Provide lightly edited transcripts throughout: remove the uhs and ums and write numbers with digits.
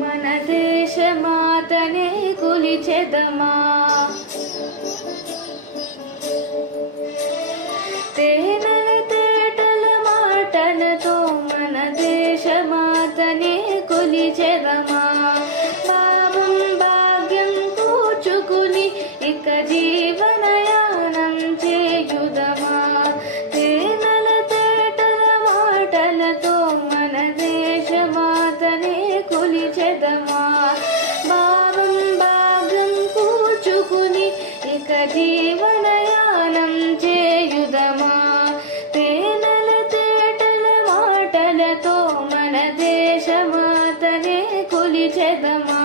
మన దేశమాతనే కొలిచెదమా, తేనెల తేటల మాటలతో మన దేశమాతనే కొలిచెదమా. పాపం భాగ్యం కూర్చుకుని ఇక జీవనయానం చేయుదమా, తేనెల తేటల మాటలతో మన దేశమాతనే కొలిచెదమా. భావం భాగ్యం కూర్చుకుని ఇక జీవనయానం చేయుదమా, తేనెల తేటల మాటలతో మన దేశమాతనే కొలిచెదమా.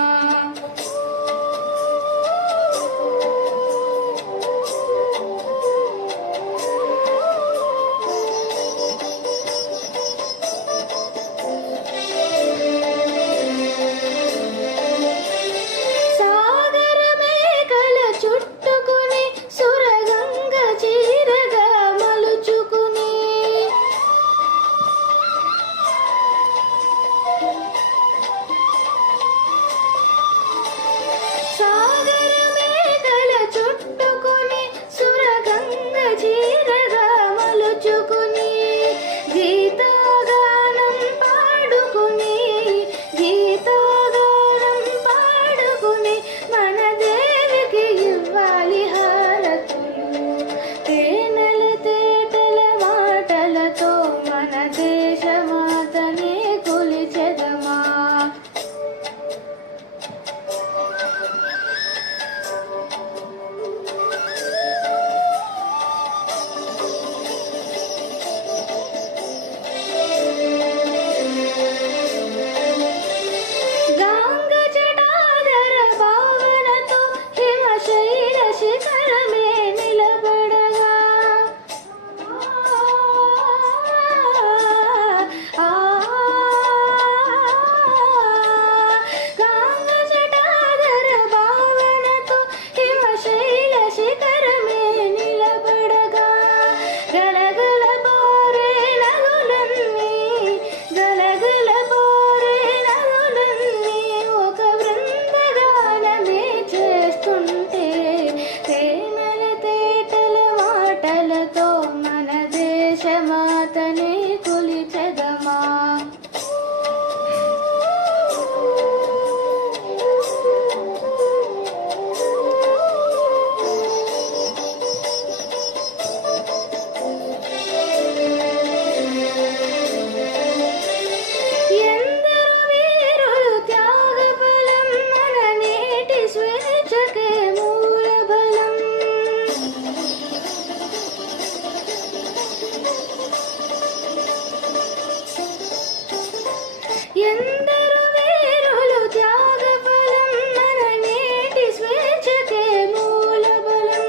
దేశమాతనే కొలిచెదమా. ఎందరు వీరులు త్యాగఫలం మన నేటి స్వేచ్ఛకే మూలబలం.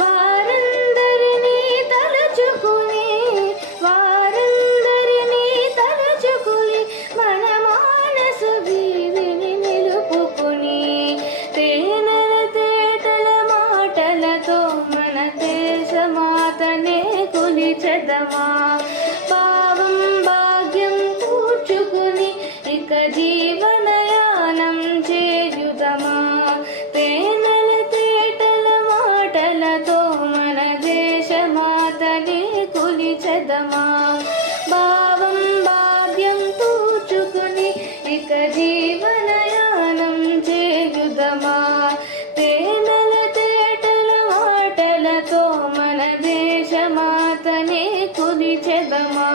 వారందరినీ తలుచుకుని మన మానస వీధిని నిలుపుకుని, తేనెల తేటల మాటలతో మన దేశమాతనే కొలిచెదమా. పావం భాగ్యం కూర్చుకుని ఇక జీవనయానం చేయుదమా, తేనెల తేటల మాటలతో మన దేశమాతనే కొలిచెదమా. భావం భాగ్యం కూర్చుకుని ఇక జీవనయానం చేయుదమా, తేనెల తేటల మాటలతో మన దేశమాతనే కొలిచెదమా.